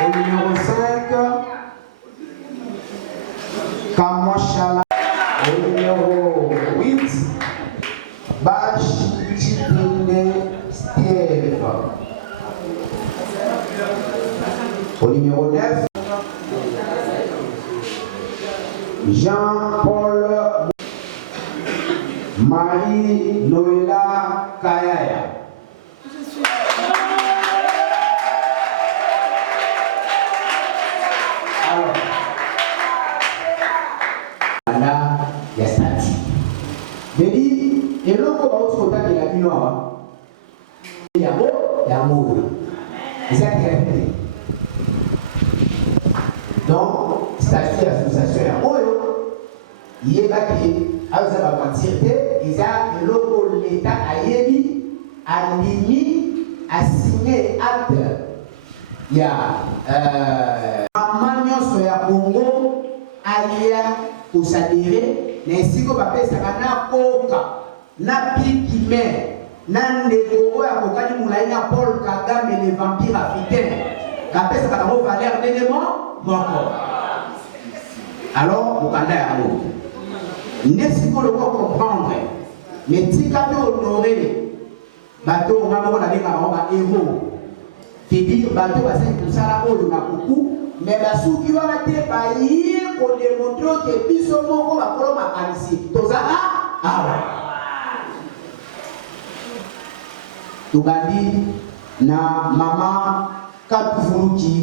Au numéro 5, Kamwashala. Au numéro 8, Bachitinde Steve. Au numéro 9, Jean-Paul Marie-Noëlla Kayaya. Alors, là, il y a Stati. Je dis, et l'autre, il y a la Binoa. Il y a beau, il y a mot. C'est ça qui est fait. Donc, statut association, il y a qui a l'État a signé acte. Il y a Congo pour s'adhérer, mais si vous avez ça, na Pikime, na Ndeko, na Paul Kagame, les vampires africains. La paix, ça va valer d'éléments. Alors, vous allez à l'autre. N'est-ce qu'on le comprendre? Mais si vous avez honoré, bateau, on va avoir un héros. C'est-à-dire, bateau, c'est ça là, on a beaucoup. Mais ceux qui vont être payés pour démontrer que plus au monde, on va prendre ma qualité. Tout ça, tout ça dit, na maman, Katoufuruki,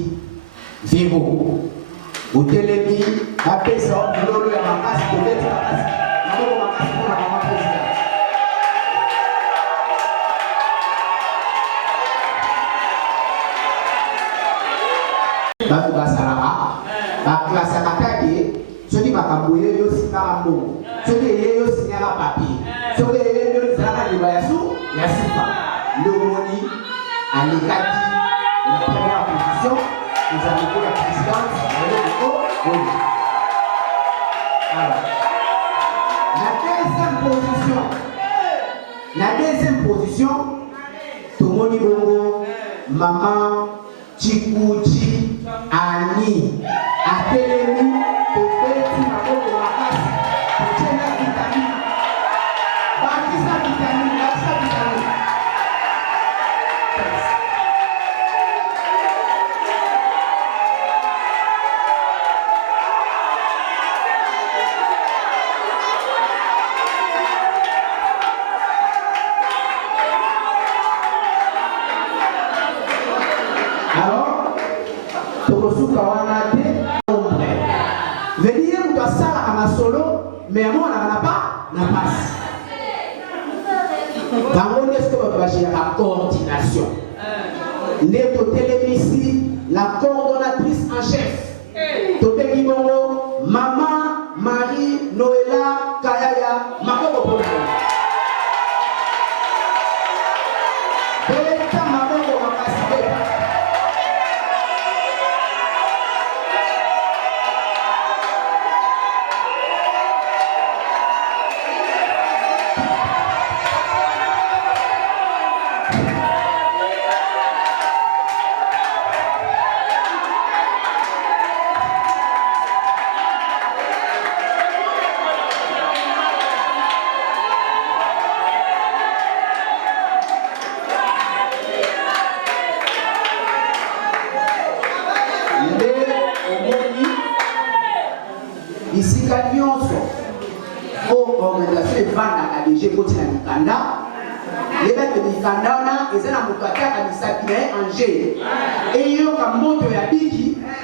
Véro. Au télébi, la personne, le lolo, la macasse, peut-être la macasse. La macasse pour la maman présidente. Batou Basara, la classe à Kakaki, ceux qui m'ont yo Sikarambo, ceux qui yo signala papier, ceux qui yo Zara de Bayasou, Yassifa, le Moni, à l'Ekati, la première position, nous avons la présidente, alors, la deuxième position, Tomoni Bongo, Maman Chikuchi Ani, Atelemi, Pepeti, Maboko Makasi, Pechena Vitamine, Bakisa Vitamine, Bakisa Vitamine. Mais moi, on n'a pas la passe. Dans mon esprit, j'ai la coordination. N'est-ce ici la coordonnatrice en chef. Maman Marie-Noëlla Kayaya Makoko.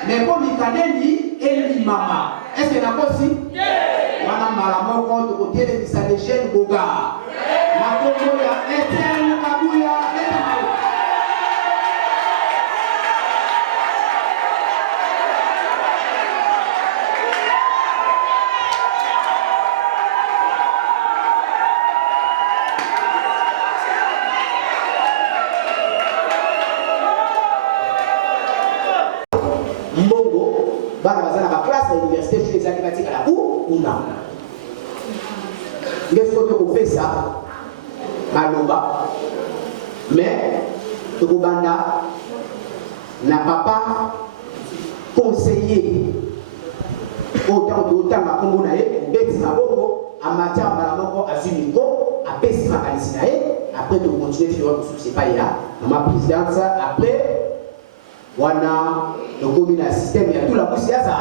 Mais comme il caneli et mama, est-ce que la possible? Wana malamo contre côté de sa déchaîne Boga. La Congo ya Etienne Kabuya Qu'est-ce que tu fais ça? Maloba. Mais, tu banda, na papa, conseiller autant à Congo Betty Maboko en matière de Azumiko à Pessi Makalisinae après de continuer sur le succès pas là ma présidence après wana le commune système il y a tout la poussière ça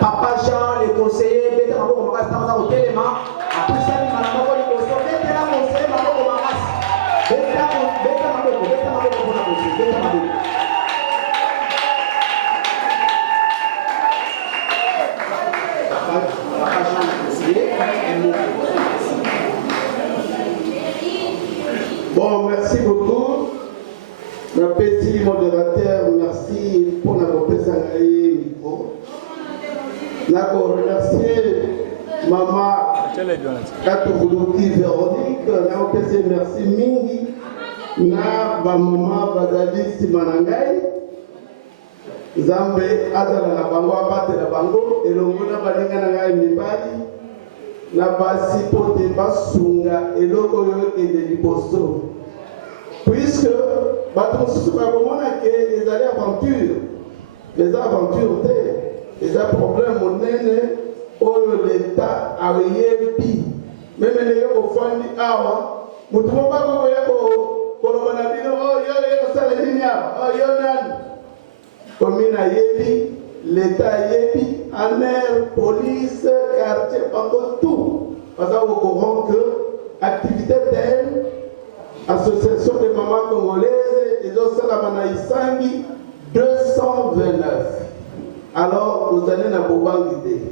Papa Jean les conseillers Betty Maboko Makasi au téléma après ça il m'a demandé le conseiller Betty la conseiller Maboko Makasi Betty Maboko pour la conseiller Betty Maboko. Bon, merci beaucoup. Le petit modérateur, merci pour la représentation micro. Je remercie Maman Katouboulouki Véronique. Je merci Mingi. Na Maman Bazali Simanangai. Zambe Azala na bango abatela bango elongo na balinga na ngai mibali na basi pote basunga eloko yo ekende liboso puisque bato mosusu bakomona ke ezali aventure eza aventure te eza problème monene oyo leta ayebi meme ndenge kofandi awa motu moko akokoya koloba na bino oyo ekosala nini awa oyo nani commune Yebi, l'État Yebi, ANER, police, quartier, partout, tout. Parce qu'on est au courant que activité telle, association des mamans congolaises, ils ont ça la Isangi 229. Alors, vous allez dans Bobanguide.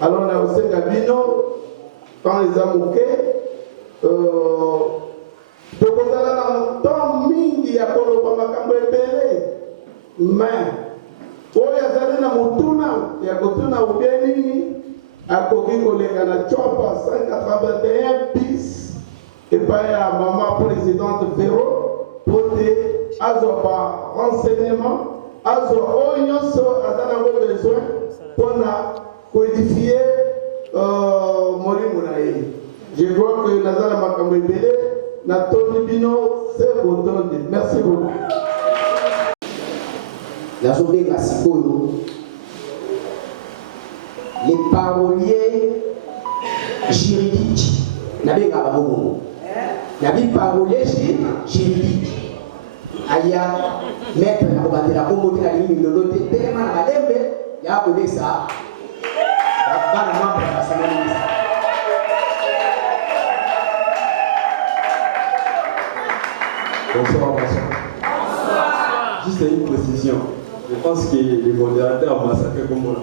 Alors, on a aussi Gabino, quand ils ont mouqué, donc vous allez dans le temps, mingi, à Polo Pamakambo et mais oyo azali na motuna ya kotuna ubenini akoki kolenga na chopa 181 bis epai ya mama présidente Véro pote azwa ba renseignement azwa oyo nyonso aza nango besoin mpona koédifie molimo na ye. Je crois que naza na makambo ebele natondi bino se botondi. Merci beaucoup. Les paroliers juridiques. Nabi parolier juridique. Aya maître na kobande la kombo na limi lolote tellement na malembe ya kolesa. Bana mambo ya samani. Bonsoir, bonsoir. Juste une précision. Je pense que les modérateurs massacrent comme moi.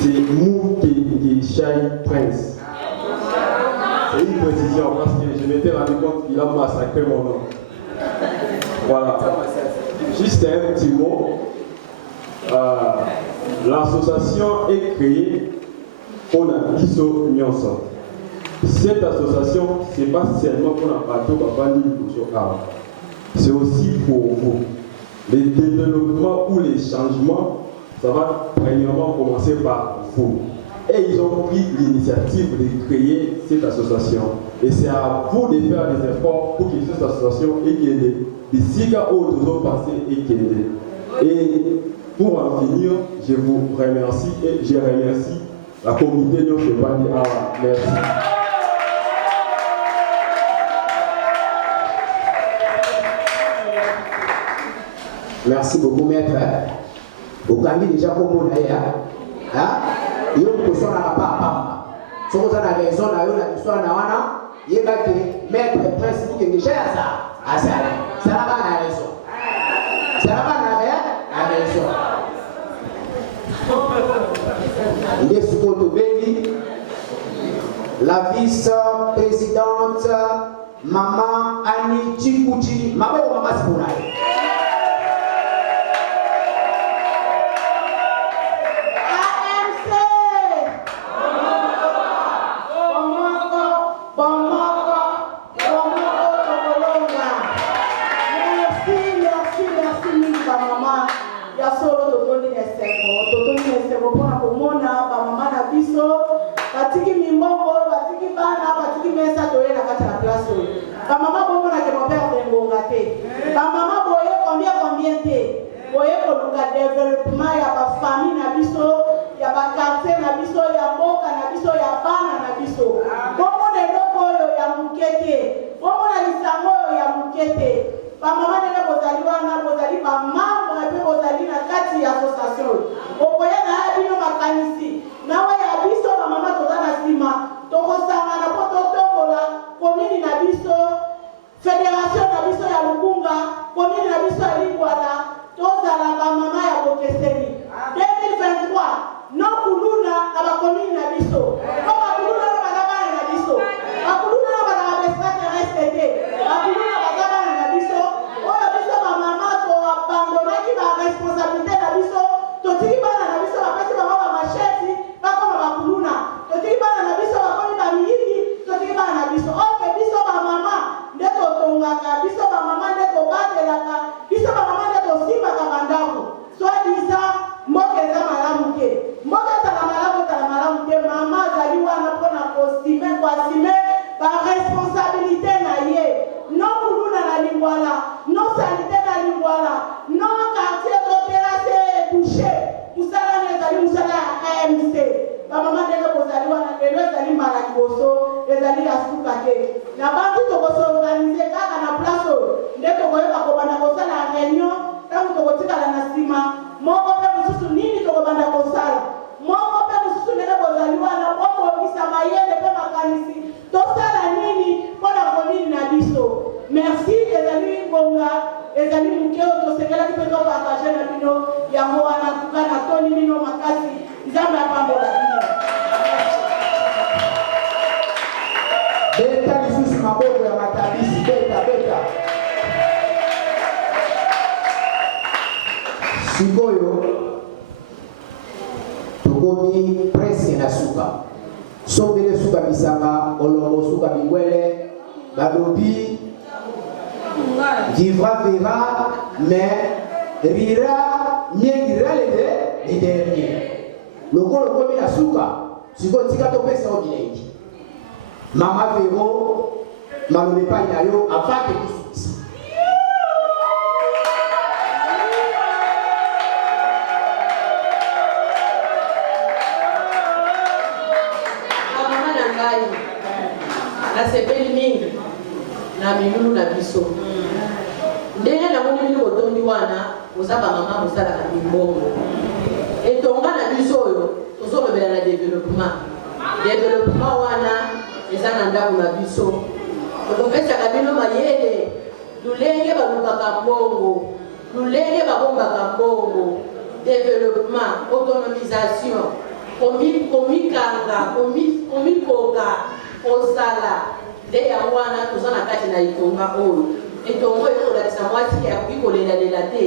C'est Mou qui Chai Prince. C'est une précision parce que je m'étais rendu compte qu'il a massacré mon nom. Voilà. Juste un petit mot. L'association est créée pour la Biso Nyonso. Cette association, ce n'est pas seulement pour la bateau Babani Bouchokara. C'est aussi pour vous. Les développements ou les changements, ça va premièrement commencer par vous. Et ils ont pris l'initiative de créer cette association. Et c'est à vous de faire des efforts pour que cette association ait gagné. Ici, quand nous avons passé et gagné. Et pour en finir, je vous remercie et je remercie la communauté de Chevalier. Merci. Merci beaucoup, maître. Vous avez déjà comme on a il y a une question à papa. Si vous avez raison, la histoire il y a que maître prince pour que les gens ça. Ça n'a pas raison. Ça n'a pas raison. Il est sous la vice-présidente Maman Annie Chikouchi. Maman Sipouraï. Maman boye combien te boye ko luka développement ya ba famille na biso ya ba quartier na biso ya mboka na biso ya bana na biso bongo na eloko oyo ya mukete bongo na lisango oyo ya mukete bamama ndenge bozali wana bozali bamambre mpe bozali na kati ya association okoya na ya bino makanisi nawe ya biso bamama toza na nsima tokosangana mpo totombola komini na biso fédération na biso ya lukunga komini na biso ya Lingwala tozala bamama ya bokeseni 2023 nokuluna na bakomini na biso po bakuluna na balabana na biso bakuluna na balaba extraterrestre te bakuluna bazabana na biso oyo biso bamama toabandonaki baresponsabilité na biso totiki bana na biso bapesi bango bamasheti bakoma bakuluna totiki bana na biso bakomi bamiyiki totiki bana na biso oke biso bamama nde totongaka biso bamama nde tobatelaka biso bamama nde tosimbaka bandako soi-disant mboka eza malamu te mboka etala malamu te mama azali wana mpona koasime baresponsabilité na ye no kuluna na Lingwala no sanité na Lingwala no quartier toterase touché musala na ezali musala ya AMC bamama ndenge bozali wana lelo ezali mbala liboso ezali ya suka te na bantu tokosorganize kaka na place oyo nde tokoyeba kobanda kosala réunion ntango tokotikala na nsima moko mpe mosusu nini tokobanda kosala moko mpe mosusu ndenge bozali wana bobongisa mayele mpe makanisi tosala nini mpona komini na biso merci ezali ngonga ezali moke oyo tosengelaki mpe topartage na bino yango wana tuka na toni bino makasi nzambe apambola bino beta lisusu maboko ya matabisi beta sikoyo tokomi presque na suka sombele suka bisanga olongo suka bingwele balobi vivra verra mais rira miengirira les derniers lokolo komi na suka sikoyo tika topesa o bilengi mama Vero malobi epai na yo avant ke tosukisa nasepeli mingi na milulu na biso ndenge namoni bino botondi wana oza bamama mosalaka mimbongo etonga na biso oyo tozolobela na développement wana eza na ndako na biso tokopesaka bino mayele lulenge balukaka mbongo lulenge babombaka mbongo développement autonomisation komikanga komikoka kozala nde yango wana toza na kati na etonga oyo etongo ekolakisa mwasi akoki kolelalela te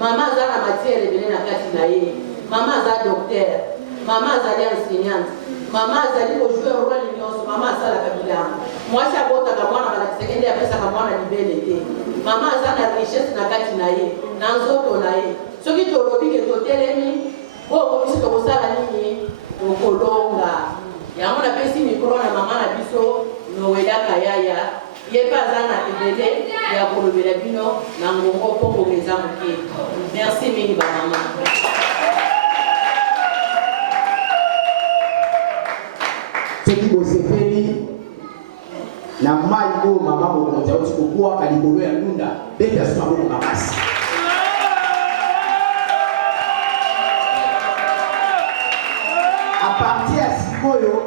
mama aza na matière ebele na kati na ye mama aza docteur mama azali enseignante mama azali kojouer role nyonso mama asalaka bilanga mwasi abotaka mwana balakisaka nde apesaka mwana libele te mama aza na richesse na kati na ye na nzoto na ye soki tolobi ke totelemi bokomisi tokosala nini tokolonga yango napesi mikro na mama na biso nowelaka yaya ye mpe aza na ebele ya kolobela bino na ngongo mpo ngomeza moke merci mingi bamama soki bosepeli na mai oyo mama mokonzi auti kobwaka likolo ya ndunda beta so maboko makasi apartir ya sikoyo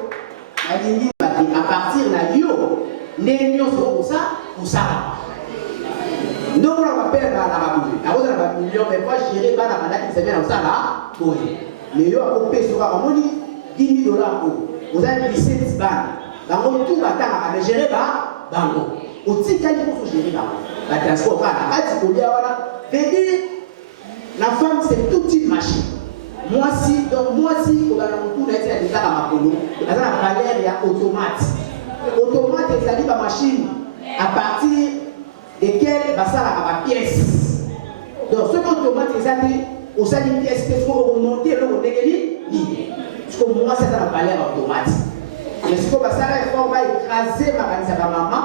nalingi bati apartir na yo nde nyonso kosala ndongona bapere balaka boye nakozala bamillion mais pas gérer bana bandaki sebe na kosala boye mais yo akopesa kaka moni 10 000 $ oyo oza 17 bana bango tu batangaka mais gérer bango otikali mposo gérer bango batransport kaka na kati kolia wana veut la femme c'est toute une machine mwasi donc mwasi kobana motu na eti alingaka makolo aza na valeur ya automate ezali bamachine à partir desquelles basalaka bapièce donc soki automate eza te osali pièce te soki okomonte eloko ndenge nini siko mwasi aza na valeur ya automate mais siko basala effort baécrase makanisa bamama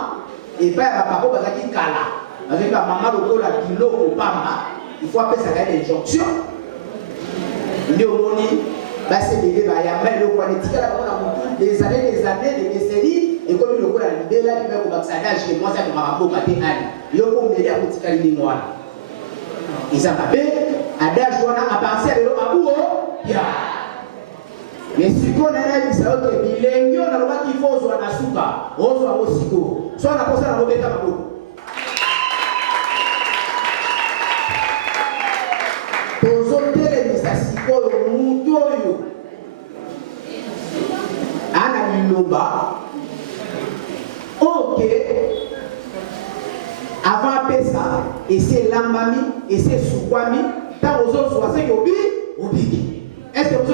epai ya bapapa bazalaki kala bazali bamama lokola biloko pamba il faut apesaka ye d'injonction ndio moni basi bébé ba ya mai le kwa netikala kwa na mutu des années des décennies et comme le kwa na libela qui même ko baksadage que moi ça de mambo ka te ali yo ko mbele ya kutikali ni mwana isa mabe adage wana a penser lelo abuo ya mais siko na na bisa yote bilengio na loba kifozo na suka ozo abo siko so na kosa na lobeta maboko tozo telemisa siko mutu oyo ana liloba ok avant pesa et c'est lambami et c'est soukwami tant aux autres soit c'est obi est-ce que vous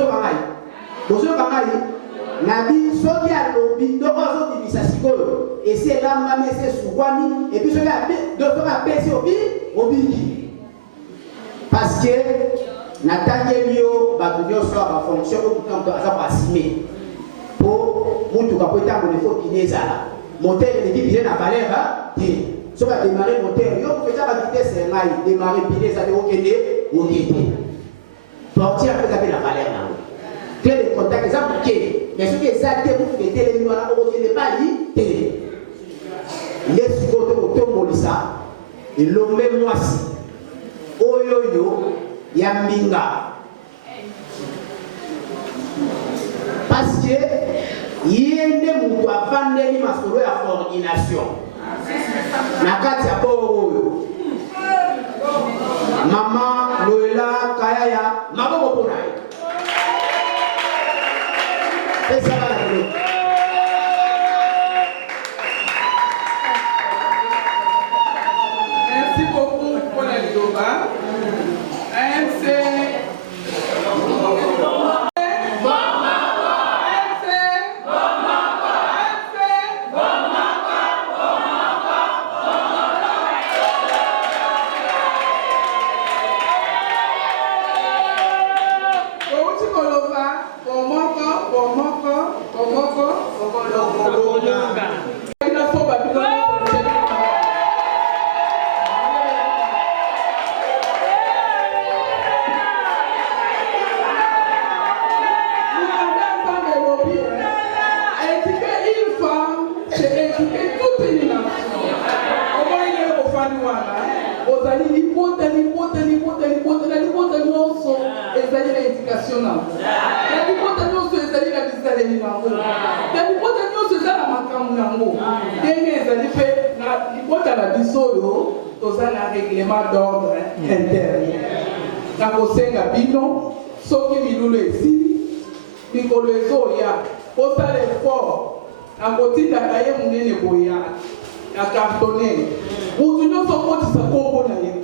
avez nabi soki a lobi donc aux autres bisa sikoyo et c'est lambami et c'est soukwami et puis soki a donc a pesa obi parce que natangeli yo bato nyonso ba fonction okutanto aza pasime po mutu kakweta ngo il faut qu'il ezala moteur l'équipe il est na valeur te so va démarrer moteur yo ko feta ba vitesse ngai démarrer pile ça de okende portier après ça la valeur na clé de contact exemple que mais ce qui est ça te pour que télé no na okende pas yi te les côté ko molisa et l'homme mwasi oyoyo ya mbinga parce que yende mutu avandeli masolo ya coordination na kati ya boyo mama loela kayaya maboko pona pesa la lelo merci beaucoup pour la liloba règlement d'ordre interne. Na kosenga bino soki bilulu esili mikolo ezoya osala effort na kotindaka ye monene boya na cartonne mutu nyonso okotisa kombo na ye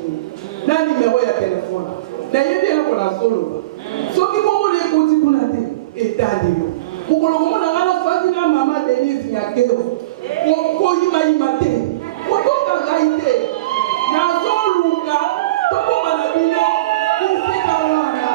na nimero ya telefone nayebi eloko nazoloba soki kombo na ekoti kuna te etali yo mokolo komona nga nafandi na mama Denise Nyakero koyimayima te otokangai te nazoluka tokoma na bino bisika wana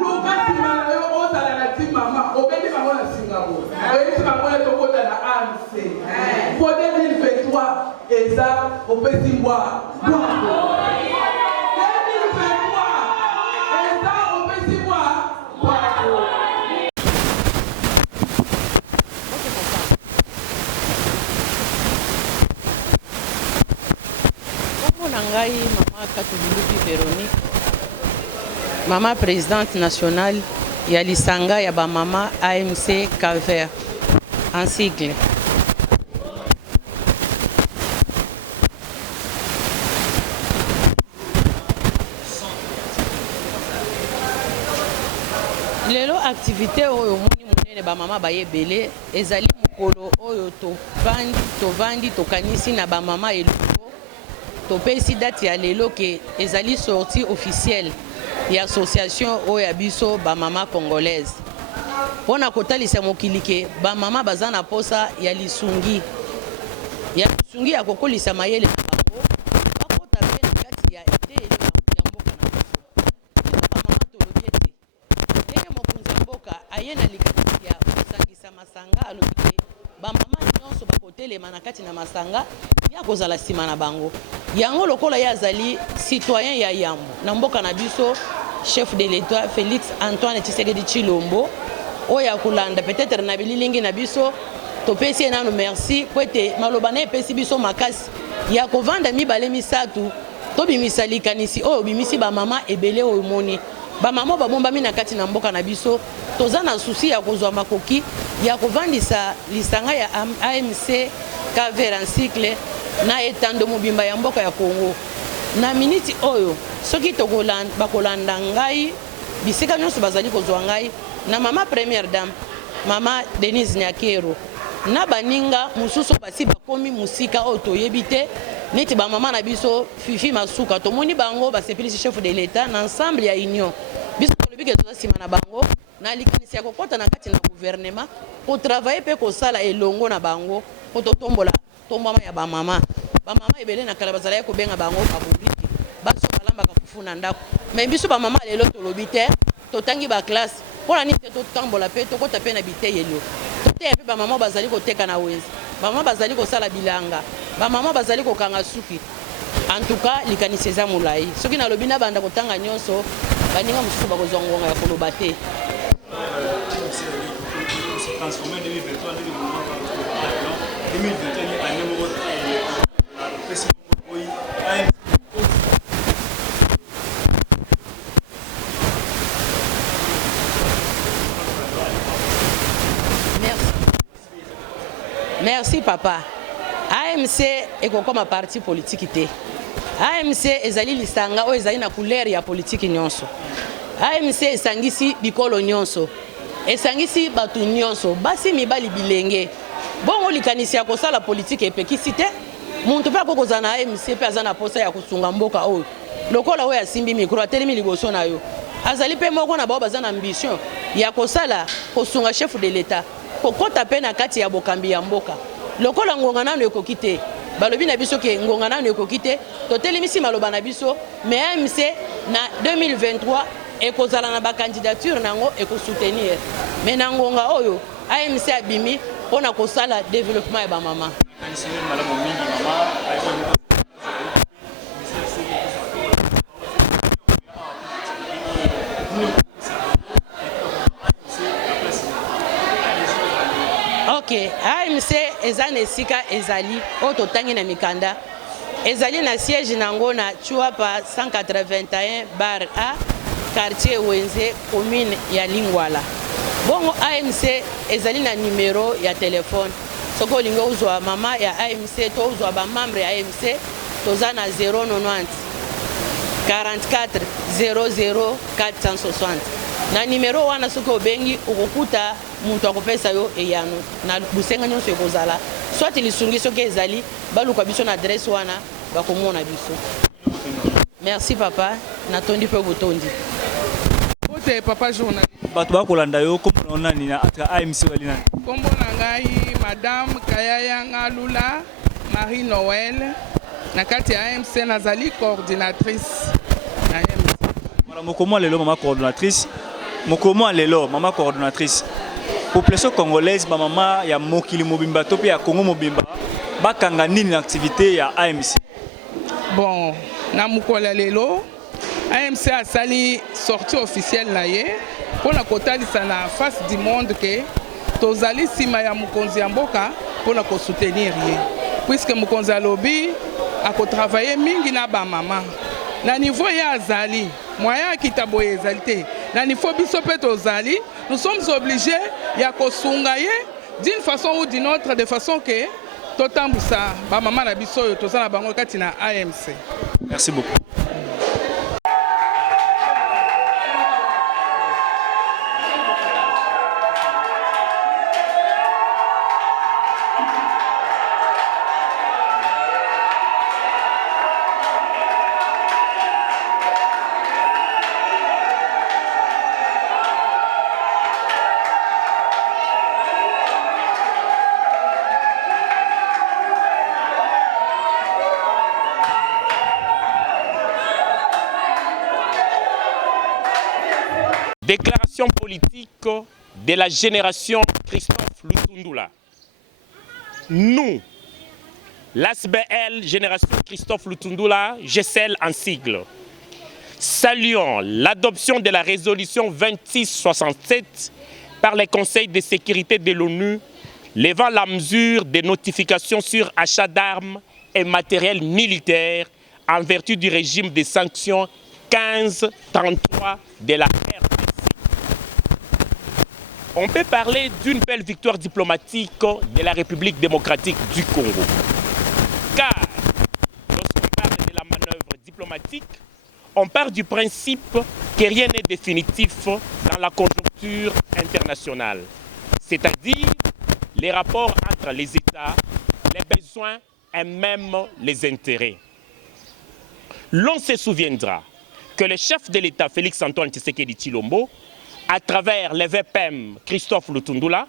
lukasima na yo ozala na ti mama obendi bango na Singapour oyebisi bango na tokota na ANC po 2023 eza opesi mbwa bwako Ngai mama Katulubi Véronique, mama présidente nationale ya lisanga ya ba mama AMC Calvaire en sigle. Lelo activité oyo moni munene ba mama bayebele ezali mukolo oyo tovandi tokanisi na ba mama eloko topesi date ya lelo ke ezali sortie officielle ya association oyo ya biso ba mama congolaise pona kotalisa mokili ke ba mama baza na posa ya lisungi ya kokolisa mayele na bango bakota pe na kati ya etele ya mboka na biso ba mama tolobi ete ndenge mokonzi ya mboka aye na likati ya kosangisa masanga alobi ke ba mama kotelema na kati na masanga ya kozala sima na bango yango lokola ya azali citoyen ya yambo na mboka na biso chef de l'État Félix Antoine Tshisekedi Tshilombo oya kolanda peut-être na bililingi na biso topesi nanu merci po ete maloba na epesi biso makasi ya kovanda mibale misatu tobimisa likanisi oyo bimisi bamama ebele oyo moni bamama babombami na kati na mboka na biso toza na susi ya kozwa makoki ya kovandisa lisanga ya AMC Kavera Encycle na etando mobimba ya mboka ya Congo na miniti oyo soki bakolanda ngai bisika nyonso bazali kozwa ngai na mama première dame mama Denise Nyakero na baninga mususu basi bakomi musika oyo toyebi te neti bamama na biso Fifi Masuka tomoni bango basepelisi chef de l'État na ensemble ya union biso tolobi ke toza nsima na bango na likanisi ya kokɔta na kati na gouvernement kotravaille mpe kosala elongo na bango po totombola tombama ya bamama ebele na kala bazala ya kobenga bango baburiki baso balambaka kufuna ndako me biso bamama lelo tolobi te totangi baklasse mpona nini te totambola mpe tokɔta mpe na biteyelo toteya mpe bamama bazali koteka na wenze bamama bazali kosala bilanga bamama bazali kokanga suki en tout cas likanisi eza molai soki nalobi na banda kotanga nyonso baninga mosusu bakozwa ngonga ya koloba te Merci papa. AMC ekokoma parti politique te. AMC ezali lisanga o ezali na couleur ya politique nyonso. AMC esangisi bikolo nyonso. Esangisi batu nyonso. Basi mibali bilenge. Bongo likanisi ya kosala politique epekisi te. Muntu pe akokoza na AMC pe azana posa ya kusunga mboka oyo. Lokola oyo asimbi micro atelemi liboso na yo. Azali pe moko na bao bazana ambition ya kosala kosunga chef de l'État. Kokota pe na kati ya bokambi ya mboka. Lokola ngonga nanu ekoki te. Balobi na biso ke ngonga nanu ekoki te. Totelemisi maloba na biso mais AMC na 2023 ekozala na ba candidature nango ekosoutenir. Mais na ngonga oyo AMC abimi pona kosala développement ya ba mama. Ok, AMC ezana esika ezali oto tangi na mikanda ezali na siège nango na Chuapa 181 bar A quartier Wenze commune ya Lingwala. Bongo AMC ezali na numéro ya téléphone soko lingo uzwa mama ya AMC to uzwa ba membre ya AMC toza na 090 44 00 460 na numéro wana soko obengi ukukuta muntu akopesa yo eyano na busenga nyonso ekozala soit lisungi soki ezali baluka biso na adresse wana bakomona biso. Merci papa natondi pe botondi ote papa journal bato bakolanda yo kombo na nani na atra AMC wali nani kombo na ngai madame Kayaya Ngalula Marie Noël na kati ya AMC nazali coordinatrice na AMC. Mara mokomo lelo mama coordinatrice mokomo lelo mama coordinatrice population congolaise ba mama ya mokili mobimba to pe ya Congo mobimba bakanga nini na activité ya AMC. Bon na mukola lelo AMC a sali sortie officielle na ye pona kotalisa na face du monde que tozali sima ya mukonzi ya mboka pona ko soutenir ye puisque mukonzi alobi ako travailler mingi na ba mama na niveau ya azali moyen kitabo ezali te na niveau biso pe tozali nous sommes obligés ya kosunga ye d'une façon ou d'une autre de façon que totambusa ba mama na biso yo tozala bango kati na AMC. Merci beaucoup. Déclaration politique de la génération Christophe Lutundula. Nous, l'ASBL Génération Christophe Lutundula, GECEL en sigle. Saluons l'adoption de la résolution 2667 par le Conseil de sécurité de l'ONU, levant la mesure des notifications sur achat d'armes et matériel militaire en vertu du régime des sanctions 1533 de la RDC. On peut parler d'une belle victoire diplomatique de la République démocratique du Congo. Car, lorsqu'on parle de la manœuvre diplomatique, on part du principe que rien n'est définitif dans la conjoncture internationale, c'est-à-dire les rapports entre les États, les besoins et même les intérêts. L'on se souviendra que le chef de l'État, Félix-Antoine Tshisekedi Tshilombo, à travers le VPM Christophe Lutundula,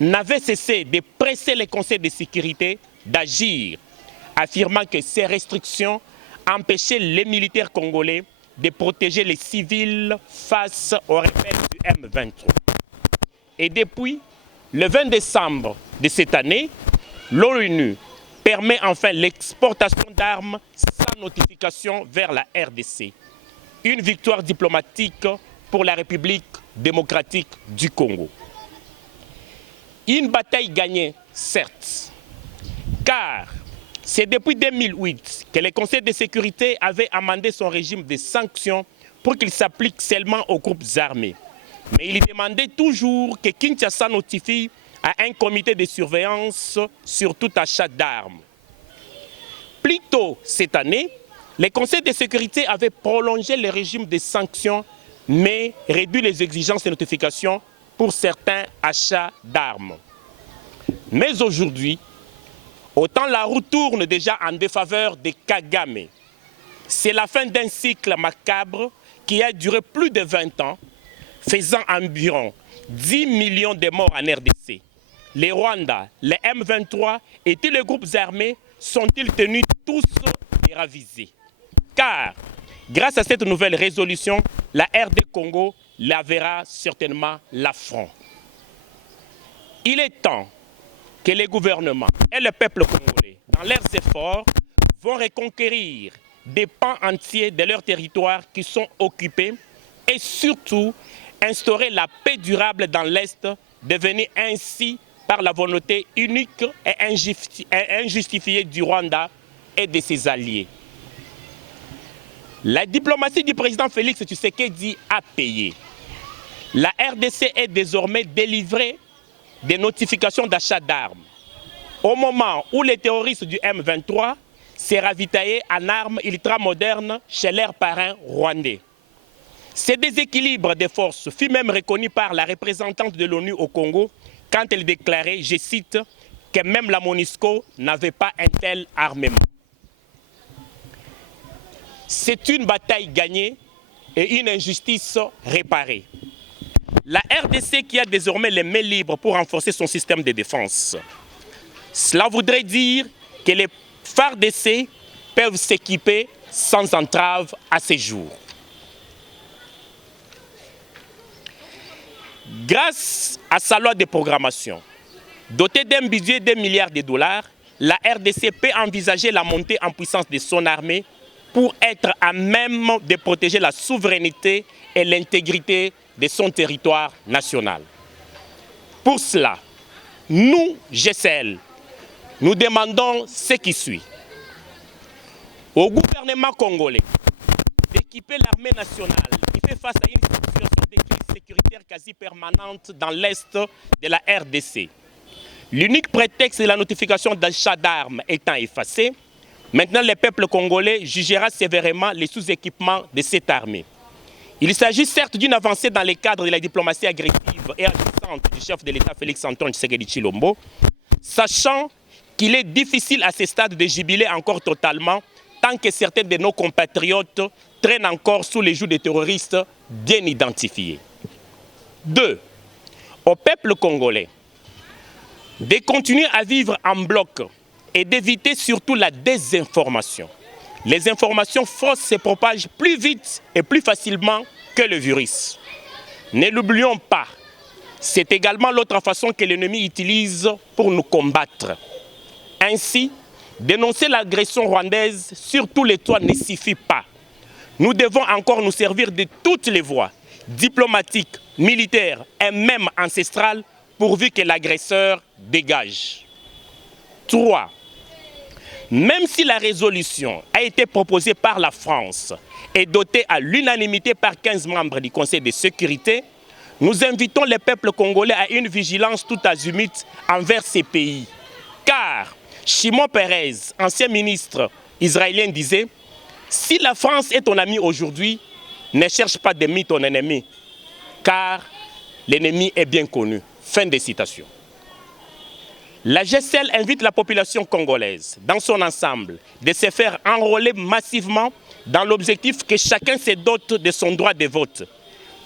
n'avait cessé de presser les conseils de sécurité d'agir, affirmant que ces restrictions empêchaient les militaires congolais de protéger les civils face aux rebelles du M23. Et depuis le 20 décembre de cette année, l'ONU permet enfin l'exportation d'armes sans notification vers la RDC. Une victoire diplomatique pour la République démocratique du Congo. Une bataille gagnée, certes, car c'est depuis 2008 que le Conseil de sécurité avait amendé son régime de sanctions pour qu'il s'applique seulement aux groupes armés. Mais il demandait toujours que Kinshasa notifie à un comité de surveillance sur tout achat d'armes. Plus tôt cette année, le Conseil de sécurité avait prolongé le régime de sanctions, mais réduit les exigences de notification pour certains achats d'armes. Mais aujourd'hui, autant la roue tourne déjà en défaveur de Kagame. C'est la fin d'un cycle macabre qui a duré plus de 20 ans, faisant environ 10 millions de morts en RDC. Les Rwandais, les M23 et tous les groupes armés sont-ils tenus tous de raviser? Car, grâce à cette nouvelle résolution, la RD Congo lavera certainement l'affront. Il est temps que les gouvernements et le peuple congolais, dans leurs efforts, vont reconquérir des pans entiers de leurs territoires qui sont occupés et surtout instaurer la paix durable dans l'Est, devenue ainsi par la volonté unique et injustifiée du Rwanda et de ses alliés. La diplomatie du président Félix Tshisekedi a payé. La RDC est désormais délivrée des notifications d'achat d'armes. Au moment où les terroristes du M23 s'est ravitaillé en armes ultramodernes chez leurs parrains rwandais. Ce déséquilibre des forces fut même reconnu par la représentante de l'ONU au Congo quand elle déclarait, je cite, que même la MONUSCO n'avait pas un tel armement. C'est une bataille gagnée et une injustice réparée. La RDC qui a désormais les mains libres pour renforcer son système de défense. Cela voudrait dire que les FARDC peuvent s'équiper sans entrave à ces jours. Grâce à sa loi de programmation, dotée d'un budget de milliards de dollars, la RDC peut envisager la montée en puissance de son armée pour être à même de protéger la souveraineté et l'intégrité de son territoire national. Pour cela, nous, GECEL, nous demandons ce qui suit. Au gouvernement congolais d'équiper l'armée nationale qui fait face à une situation de crise sécuritaire quasi permanente dans l'Est de la RDC. L'unique prétexte de la notification d'achat d'armes étant effacé, maintenant le peuple congolais jugera sévèrement les sous-équipements de cette armée. Il s'agit certes d'une avancée dans le cadre de la diplomatie agressive et agissante du chef de l'État Félix-Antoine Tshisekedi Tshilombo, sachant qu'il est difficile à ce stade de jubiler encore totalement tant que certains de nos compatriotes traînent encore sous les joues des terroristes bien identifiés. 2. Au peuple congolais de continuer à vivre en bloc et d'éviter surtout la désinformation. Les informations fausses se propagent plus vite et plus facilement que le virus. Ne l'oublions pas, c'est également l'autre façon que l'ennemi utilise pour nous combattre. Ainsi, Dénoncer l'agression rwandaise sur tous les toits ne suffit pas. Nous devons encore nous servir de toutes les voies, diplomatiques, militaires et même ancestrales, pourvu que l'agresseur dégage. 3. Même si la résolution a été proposée par la France et dotée à l'unanimité par 15 membres du Conseil de sécurité, nous invitons les peuples congolais à une vigilance tout azimut envers ces pays. Car Shimon Peres, ancien ministre israélien, disait « Si la France est ton ami aujourd'hui, ne cherche pas d'ennemi ton ennemi, car l'ennemi est bien connu. » Fin de citation. La GCL invite la population congolaise, dans son ensemble, de se faire enrôler massivement dans l'objectif que chacun se dote de son droit de vote,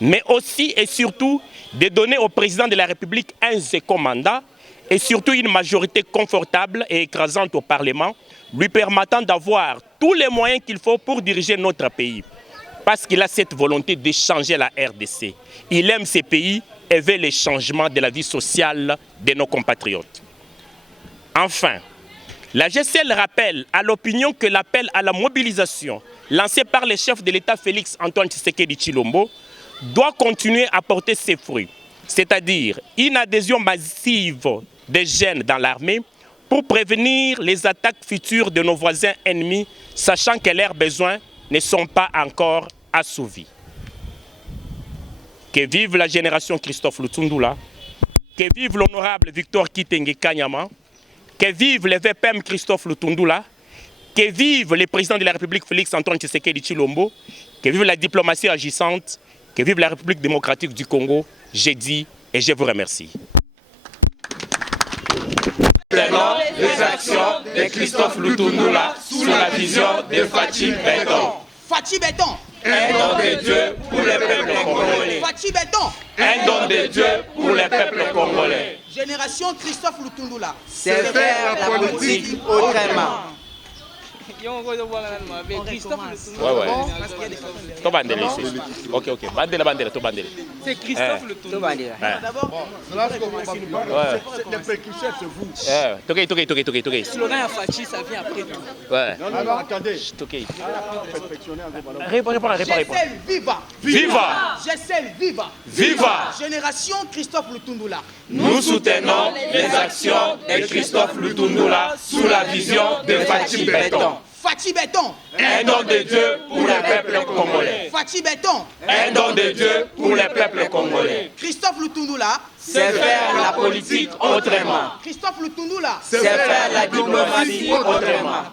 mais aussi et surtout de donner au président de la République un second mandat et surtout une majorité confortable et écrasante au Parlement, lui permettant d'avoir tous les moyens qu'il faut pour diriger notre pays. Parce qu'il a cette volonté de changer la RDC. Il aime ces pays et veut les changements de la vie sociale de nos compatriotes. Enfin, la GCL rappelle à l'opinion que l'appel à la mobilisation lancé par le chef de l'État Félix Antoine Tshisekedi Tshilombo doit continuer à porter ses fruits, c'est-à-dire une adhésion massive des jeunes dans l'armée pour prévenir les attaques futures de nos voisins ennemis, sachant que leurs besoins ne sont pas encore assouvis. Que vive la génération Christophe Lutundula, que vive l'honorable Victor Kitenge Kanyama, que vive le VPM Christophe Lutundula, que vive le président de la République Félix Antoine Tshisekedi Tshilombo, que vive la diplomatie agissante, que vive la République démocratique du Congo. J'ai dit et je vous remercie. Maintenant, les actions de Christophe Lutundula sous la vision de Fachi Béton. Fachi Béton. Un don de Dieu pour les peuples congolais. Fachi Béton. Un don de Dieu pour les peuples congolais. Génération Christophe Lutundula. C'est faire la politique autrement. To bandele ici. Ok. Bandele, to bandele. C'est Christophe Lutundula. D'abord, Les précurseurs, c'est vous. Toqué. Le slogan à Fachi, ça vient après tout. Ouais. Non, attendez. Toqué. Réponds. GCL viva. Viva. GCL viva. Viva. Génération Christophe Lutundula. Nous soutenons les actions de Christophe Lutundula sous la vision de Fachi Béton. Fachi Béton. Un don de Dieu pour les peuples congolais. Fachi Béton. Un don de Dieu pour les peuples congolais. Christophe Lutundula. C'est faire la politique autrement. Christophe Lutundula. C'est faire la diplomatie autrement.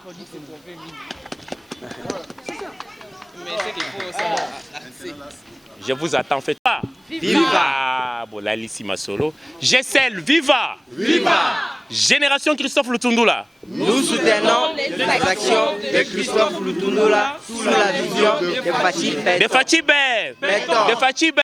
Je vous attends, faites pas. Viva. Bolalissima solo. GCL, viva. Viva. Génération Christophe Lutundula. Nous soutenons les actions de Christophe Lutundula sous la vision de Fachi Béton. De Fachi Béton.